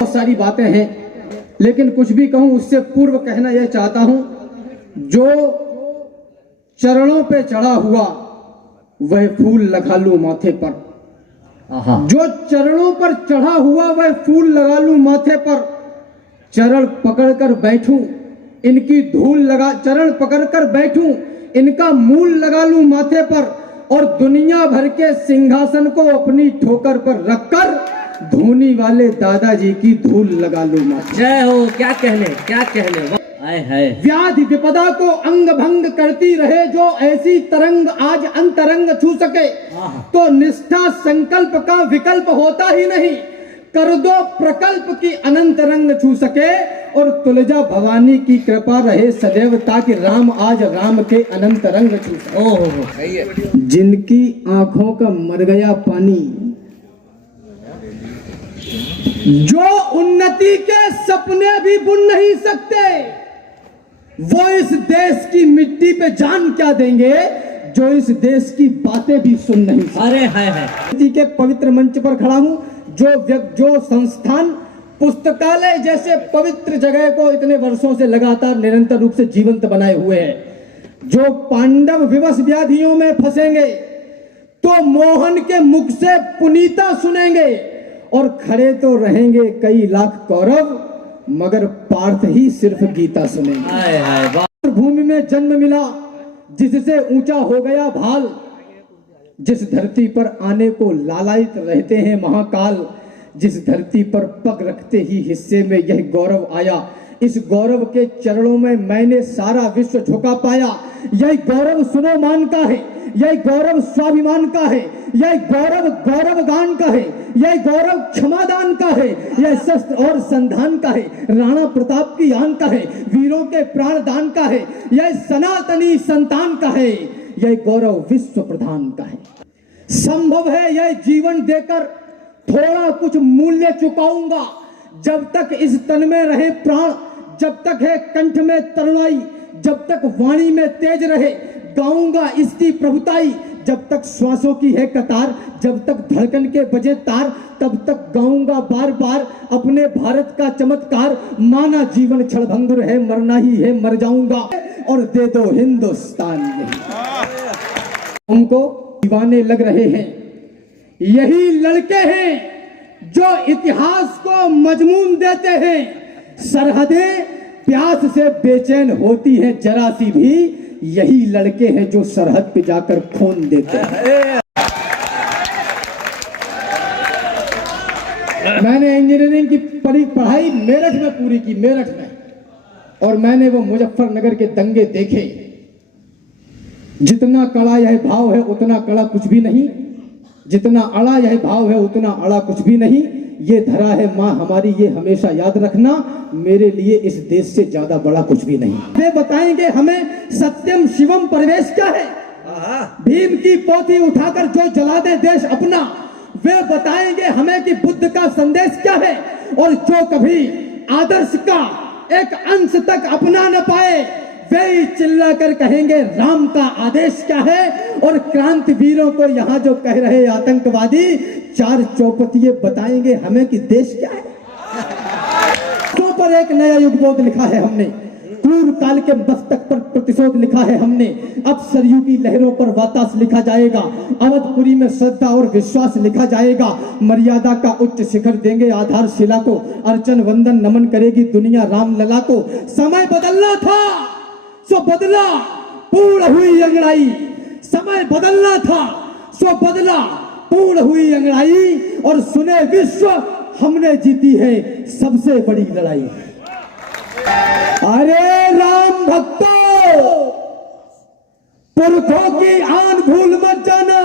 बहुत सारी बातें हैं, लेकिन कुछ भी कहूं उससे पूर्व कहना यह चाहता हूं, जो चरणों पे चढ़ा हुआ वह फूल लगा लूं माथे पर। जो चरणों पर चढ़ा हुआ वह फूल लगा लूं माथे पर। चरण पकड़कर बैठूं इनकी धूल लगा, चरण पकड़कर बैठूं इनका मूल लगा लूं माथे पर, और दुनिया भर के सिंहासन को अपनी ठोकर पर रखकर धोनी वाले दादाजी की धूल लगा लूं माथे। जय हो। क्या कहने, क्या कहने। आए है व्याधि विपदा को अंग भंग करती रहे, जो ऐसी तरंग आज अंतरंग छू सके, तो निष्ठा संकल्प का विकल्प होता ही नहीं। कर दो प्रकल्प की अनंत रंग छू सके, और तुलजा भवानी की कृपा रहे सदैव, ताकि राम आज राम के अनंत रंग छू सके। ओहो, जिनकी आंखों का मर गया पानी, जो उन्नति के सपने भी बुन नहीं सकते, वो इस देश की मिट्टी पे जान क्या देंगे, जो इस देश की बातें भी सुन नहीं सकते। अरे है के पवित्र मंच पर खड़ा हूं, जो संस्थान पुस्तकालय जैसे पवित्र जगह को इतने वर्षों से लगातार निरंतर रूप से जीवंत बनाए हुए है, जो पांडव विवश व्याधियों में फंसेंगे तो मोहन के मुख से पुनीता सुनेंगे, और खड़े तो रहेंगे कई लाख कौरव, मगर पार्थ ही सिर्फ गीता सुनेंगे। भूमि में जन्म मिला जिससे ऊंचा हो गया भाल, जिस धरती पर आने को लालायित रहते हैं महाकाल, जिस धरती पर पग रखते ही हिस्से में यह गौरव आया, इस गौरव के चरणों में मैंने सारा विश्व झुका पाया। यह गौरव सुनोमान का है, यह गौरव स्वाभिमान का है, यह गौरव गौरव गान का है, यह गौरव क्षमादान का है, यह शस्त्र और संधान का है, राणा प्रताप की आन का है, वीरों के प्राण दान का है, यह सनातनी संतान का है, यह गौरव विश्व प्रधान का है। संभव है यह जीवन देकर थोड़ा कुछ मूल्य चुकाऊंगा, जब तक इस तन में रहे प्राण, जब तक है कंठ में तरुणाई, जब तक वाणी में तेज रहे, गाऊंगा इसकी प्रभुताई, जब तक श्वासों की है कतार, जब तक धड़कन के बजे तार, तब तक गाऊंगा बार बार अपने भारत का चमत्कार। माना जीवन क्षणभंगुर है, मरना ही है, मर जाऊंगा, और दे दो हिंदुस्तान यही। उनको दीवाने लग रहे हैं, यही लड़के हैं जो इतिहास को मजमून देते हैं। सरहदें प्यास से बेचैन होती हैं जरा सी भी, यही लड़के हैं जो सरहद पे जाकर खून देते हैं। मैंने इंजीनियरिंग की पढ़ाई मेरठ में पूरी की, मेरठ में, और मैंने वो मुजफ्फरनगर के दंगे देखे। जितना कड़ा यह भाव है उतना कड़ा कुछ भी नहीं, जितना अड़ा यह भाव है उतना अड़ा कुछ भी नहीं। ये धरा है माँ हमारी, ये हमेशा याद रखना, मेरे लिए इस देश से ज्यादा बड़ा कुछ भी नहीं। वे बताएंगे हमें सत्यम शिवम परवेश क्या है, भीम की पोथी उठाकर जो जला दे देश अपना। वे बताएंगे हमें कि बुद्ध का संदेश क्या है, और जो कभी आदर्श का एक अंश तक अपना न पाए, वे चिल्ला कर कहेंगे राम का आदेश क्या है। और क्रांतिवीरों को यहाँ जो कह रहे आतंकवादी, चार चौपतिये बताएंगे हमें कि देश क्या है। तो पर एक नया युगबोध लिखा है हमने, क्रूर काल के मस्तक पर प्रतिशोध लिखा है हमने। अब सरयू की लहरों पर वातास लिखा जाएगा, अवधपुरी में श्रद्धा और विश्वास लिखा जाएगा। मर्यादा का उच्च शिखर देंगे आधारशिला को, अर्चन वंदन नमन करेगी दुनिया राम लला को। समय बदलना था सो बदला, पूर्ण हुई अंगड़ाई। समय बदलना था सो बदला, पूर्ण हुई अंगड़ाई। और सुने विश्व, हमने जीती है सबसे बड़ी लड़ाई। अरे राम भक्तों, पुरखों की आन भूल मत जाना,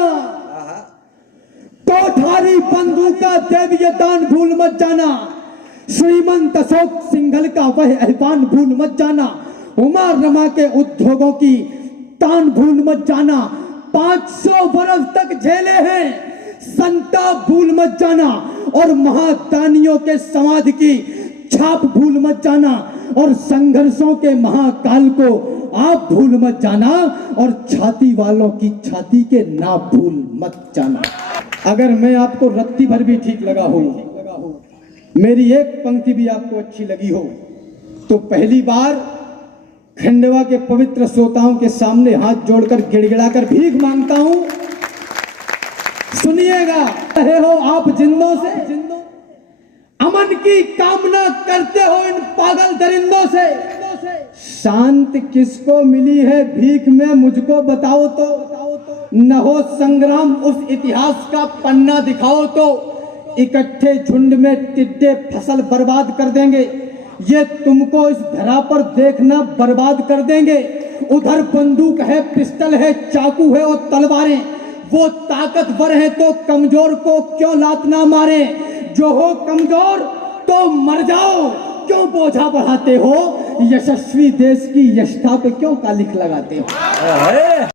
कोठारी बंधु का देवीयदान भूल मत जाना, श्रीमंत अशोक सिंघल का वह अहपान भूल मत जाना, उमा रमा के उद्योगों की तान भूल मत जाना। 500 वर्ष तक झेले हैं संताप भूल मत जाना, और महादानियों के समाधि की छाप भूल मत जाना, और संघर्षों के महाकाल को आप भूल मत जाना, और छाती वालों की छाती के नाप भूल मत जाना। अगर मैं आपको रत्ती भर भी ठीक लगा हूं मेरी एक पंक्ति भी आपको अच्छी लगी हो तो पहली बार खंडवा के पवित्र श्रोताओं के सामने हाथ जोड़कर गिड़गिड़ाकर भीख मांगता हूं, सुनिएगा। रहे हो आप जिंदों से, अमन की कामना करते हो इन पागल दरिंदों से। शांति किसको मिली है भीख में मुझको बताओ तो, न हो संग्राम उस इतिहास का पन्ना दिखाओ तो। इकट्ठे झुंड में टिड्डे फसल बर्बाद कर देंगे, ये तुमको इस धरा पर देखना बर्बाद कर देंगे। उधर बंदूक है, पिस्टल है, चाकू है और तलवारें, वो ताकतवर है तो कमजोर को क्यों लात ना मारे। जो हो कमजोर तो मर जाओ, क्यों बोझा बढ़ाते हो। यशस्वी देश की यशता पे क्यों कालिख लगाते हो।